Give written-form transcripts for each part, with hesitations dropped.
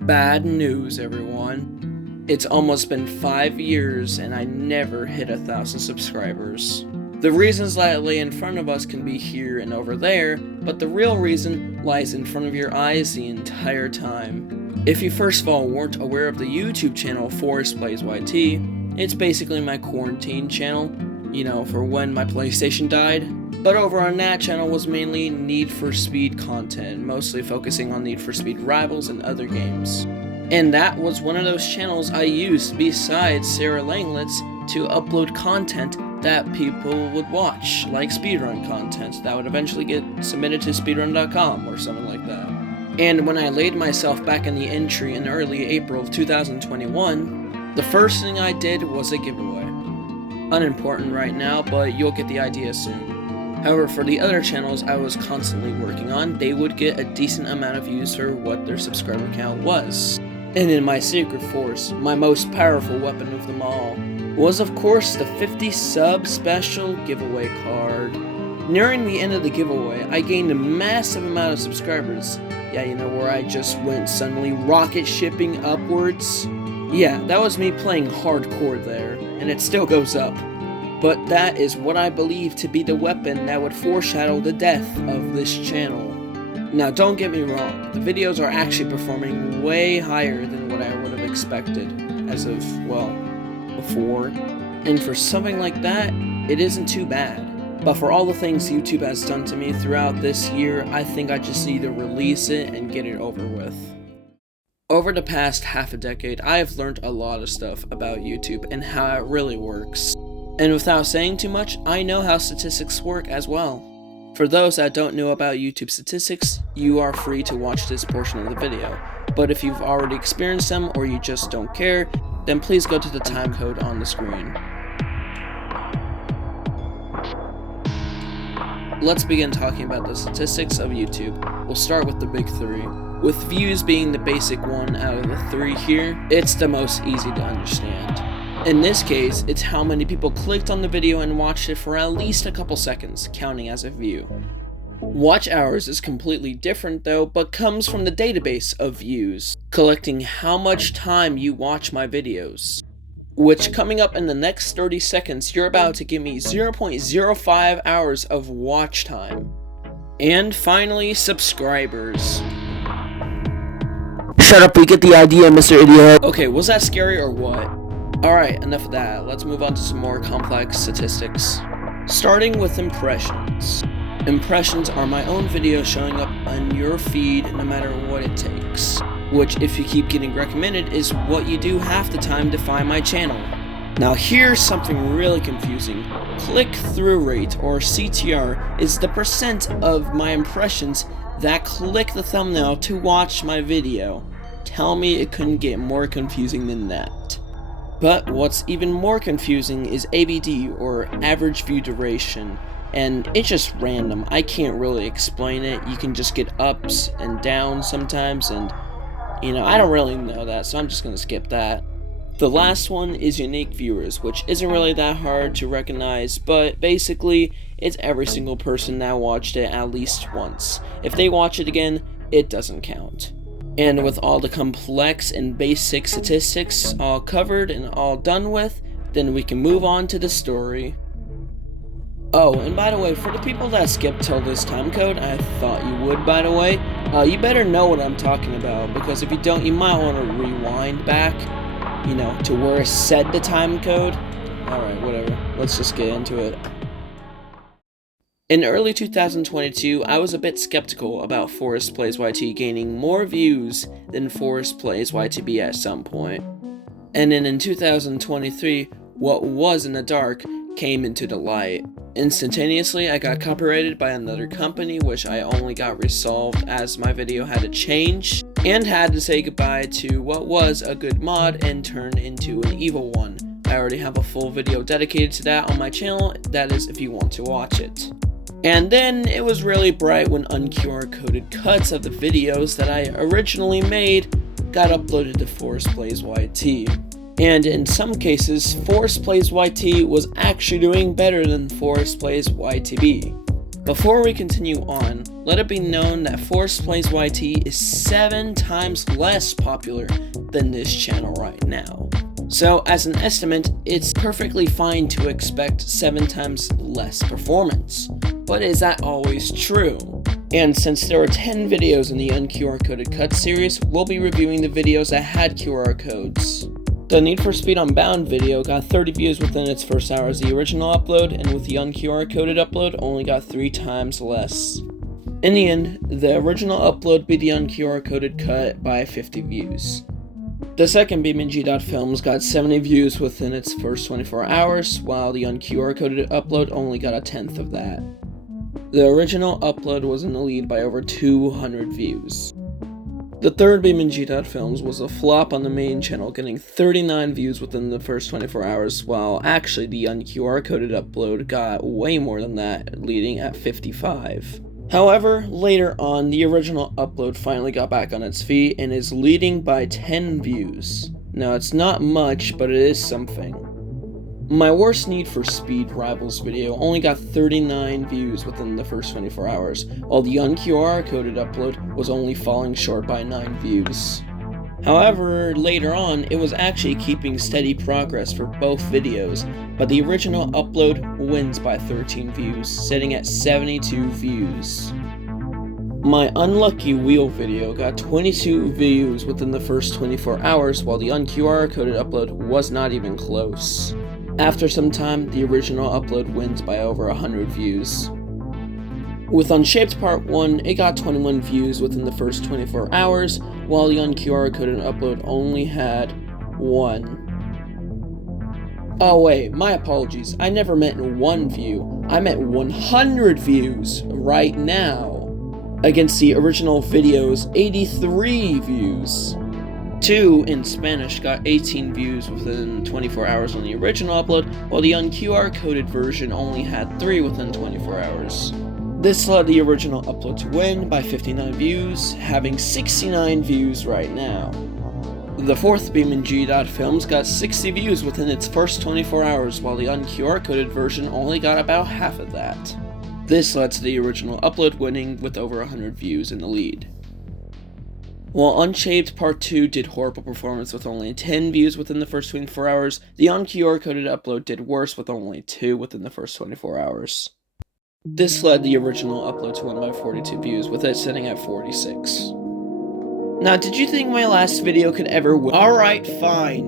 Bad news, everyone. It's almost been 5 years and I never hit 1,000 subscribers. The reasons that lay in front of us can be here and over there, but the real reason lies in front of your eyes the entire time. If you first of all weren't aware of the YouTube channel Forestplayz Yt, it's basically my quarantine channel, for when my PlayStation died. But over on that channel was mainly Need for Speed content, mostly focusing on Need for Speed Rivals and other games. And that was one of those channels I used besides Sarah Langlitz to upload content that people would watch, like speedrun content that would eventually get submitted to speedrun.com or something like that. And when I laid myself back in the entry in early April of 2021, the first thing I did was a giveaway. Unimportant right now, but you'll get the idea soon. However, for the other channels I was constantly working on, they would get a decent amount of views for what their subscriber count was. And in my secret force, my most powerful weapon of them all, was of course the 50 sub special giveaway card. Nearing the end of the giveaway, I gained a massive amount of subscribers. Yeah, where I just went suddenly rocket shipping upwards. Yeah, that was me playing hardcore there, and it still goes up. But that is what I believe to be the weapon that would foreshadow the death of this channel. Now don't get me wrong, the videos are actually performing way higher than what I would have expected as of, before. And for something like that, it isn't too bad. But for all the things YouTube has done to me throughout this year, I think I just need to release it and get it over with. Over the past half a decade, I have learned a lot of stuff about YouTube and how it really works. And without saying too much, I know how statistics work as well. For those that don't know about YouTube statistics, you are free to watch this portion of the video. But if you've already experienced them or you just don't care, then please go to the time code on the screen. Let's begin talking about the statistics of YouTube. We'll start with the big three. With views being the basic one out of the three here, it's the most easy to understand. In this case, it's how many people clicked on the video and watched it for at least a couple seconds, counting as a view. Watch hours is completely different though, but comes from the database of views, collecting how much time you watch my videos. Which, coming up in the next 30 seconds, you're about to give me 0.05 hours of watch time. And finally, subscribers. Shut up, we get the idea, Mr. Idiot. Okay, was that scary or what? Alright, enough of that. Let's move on to some more complex statistics. Starting with impressions. Impressions are my own videos showing up on your feed no matter what it takes. Which, if you keep getting recommended, is what you do half the time to find my channel. Now here's something really confusing. Click-through rate, or CTR, is the percent of my impressions that click the thumbnail to watch my video. Tell me it couldn't get more confusing than that. But what's even more confusing is AVD, or average view duration, and it's just random. I can't really explain it. You can just get ups and downs sometimes, and I don't really know that, so I'm just gonna skip that. The last one is unique viewers, which isn't really that hard to recognize, but basically it's every single person that watched it at least once. If they watch it again, it doesn't count. And with all the complex and basic statistics all covered and all done with, then we can move on to the story. Oh, and by the way, for the people that skipped till this time code, I thought you would, by the way, you better know what I'm talking about, because if you don't, you might want to rewind back, to where it said the time code. Alright, whatever, let's just get into it. In early 2022, I was a bit skeptical about Forestplayz Yt gaining more views than Forestplayz Ytb at some point. And then in 2023, what was in the dark came into the light. Instantaneously, I got copyrighted by another company, which I only got resolved as my video had to change, and had to say goodbye to what was a good mod and turn into an evil one. I already have a full video dedicated to that on my channel, that is if you want to watch it. And then it was really bright when un-QR coded cuts of the videos that I originally made got uploaded to Forestplayz Yt. And in some cases, Forestplayz Yt was actually doing better than Forestplayz Ytb. Before we continue on, let it be known that Forestplayz Yt is 7 times less popular than this channel right now. So as an estimate, it's perfectly fine to expect 7 times less performance. But is that always true? And since there are 10 videos in the unQR coded cut series, we'll be reviewing the videos that had QR codes. The Need for Speed Unbound video got 30 views within its first hour as the original upload, and with the unQR coded upload only got 3 times less. In the end, the original upload beat the unQR coded cut by 50 views. The second BeamNG.Films got 70 views within its first 24 hours, while the unQR coded upload only got 1/10 of that. The original upload was in the lead by over 200 views. The third BeamNG.Films was a flop on the main channel, getting 39 views within the first 24 hours, while actually the unQR coded upload got way more than that, leading at 55. However, later on, the original upload finally got back on its feet and is leading by 10 views. Now, it's not much, but it is something. My worst Need for Speed Rivals video only got 39 views within the first 24 hours, while the unQR coded upload was only falling short by 9 views. However, later on, it was actually keeping steady progress for both videos, but the original upload wins by 13 views, sitting at 72 views. My Unlucky Wheel video got 22 views within the first 24 hours, while the unQR coded upload was not even close. After some time, the original upload wins by over 100 views. With Unshaped Part 1, it got 21 views within the first 24 hours, while the unQR coded upload only had 1. Oh wait, my apologies, I never meant 1 view, I meant 100 views right now, against the original video's 83 views. 2 in Spanish got 18 views within 24 hours on the original upload, while the unQR coded version only had 3 within 24 hours. This led the original upload to win by 59 views, having 69 views right now. The fourth BeamNG.Films got 60 views within its first 24 hours, while the unQR coded version only got about half of that. This led to the original upload winning with over 100 views in the lead. While Unshaped Part 2 did horrible performance with only 10 views within the first 24 hours, the unQR coded upload did worse with only 2 within the first 24 hours. This led the original upload to win by 42 views, with it sitting at 46. Now, did you think my last video could ever win? Alright, fine.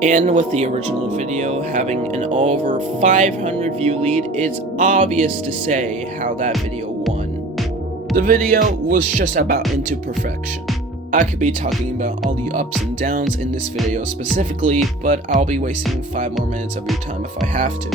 And with the original video having an over 500 view lead, it's obvious to say how that video won. The video was just about into perfection. I could be talking about all the ups and downs in this video specifically, but I'll be wasting 5 more minutes of your time if I have to.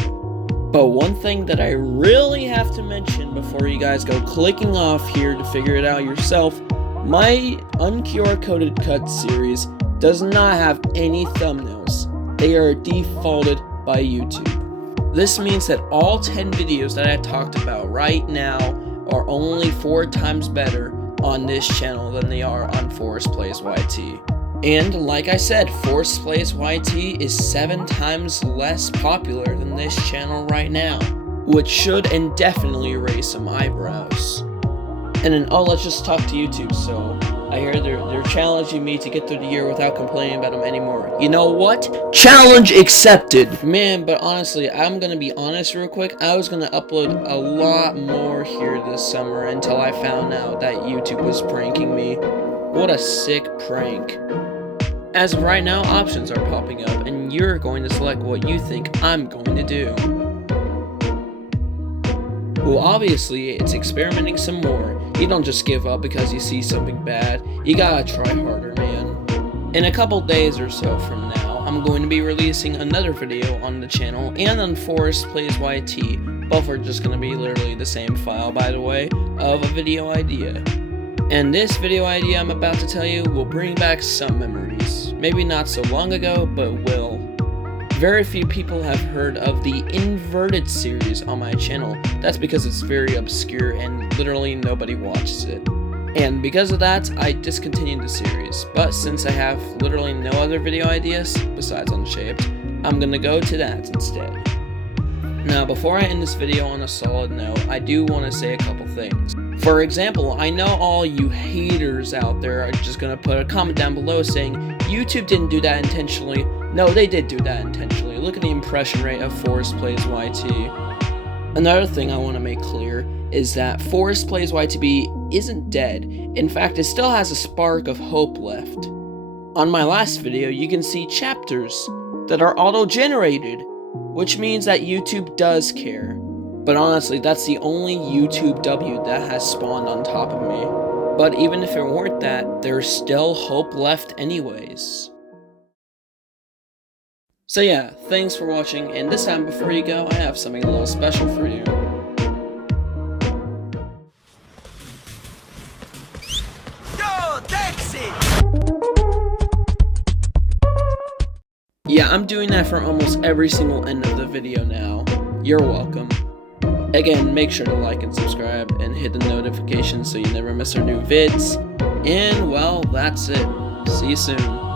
But one thing that I really have to mention before you guys go clicking off here to figure it out yourself, my unQR coded cut series does not have any thumbnails. They are defaulted by YouTube. This means that all 10 videos that I talked about right now are only 4 times better on this channel than they are on Forestplayz Yt. And like I said, Forestplayz Yt is 7 times less popular than this channel right now, which should and definitely raise some eyebrows. And then, oh, let's just talk to YouTube. So I hear they're challenging me to get through the year without complaining about them anymore. You know what? Challenge accepted! Man, but honestly, I'm gonna be honest real quick, I was gonna upload a lot more here this summer until I found out that YouTube was pranking me. What a sick prank. As of right now, options are popping up, and you're going to select what you think I'm going to do. Well, obviously, it's experimenting some more. You don't just give up because you see something bad. You gotta try harder, man. In a couple days or so from now, I'm going to be releasing another video on the channel and on Forestplayz Yt. Both are just going to be literally the same file, by the way, of a video idea. And this video idea I'm about to tell you will bring back some memories. Maybe not so long ago, but will. Very few people have heard of the Inverted series on my channel. That's because it's very obscure and literally nobody watches it. And because of that, I discontinued the series. But since I have literally no other video ideas, besides Unshaped, I'm gonna go to that instead. Now, before I end this video on a solid note, I do want to say a couple things. For example, I know all you haters out there are just going to put a comment down below saying, YouTube didn't do that intentionally. No, they did do that intentionally. Look at the impression rate of Forestplayz Yt. Another thing I want to make clear is that Forestplayz Yt isn't dead. In fact, it still has a spark of hope left. On my last video, you can see chapters that are auto-generated, which means that YouTube does care. But honestly, that's the only YouTube W that has spawned on top of me. But even if it weren't that, there's still hope left anyways. So yeah, thanks for watching, and this time before you go, I have something a little special for you. Yo, taxi! Yeah, I'm doing that for almost every single end of the video now. You're welcome. Again, make sure to like and subscribe and hit the notifications so you never miss our new vids. And well, that's it. See you soon.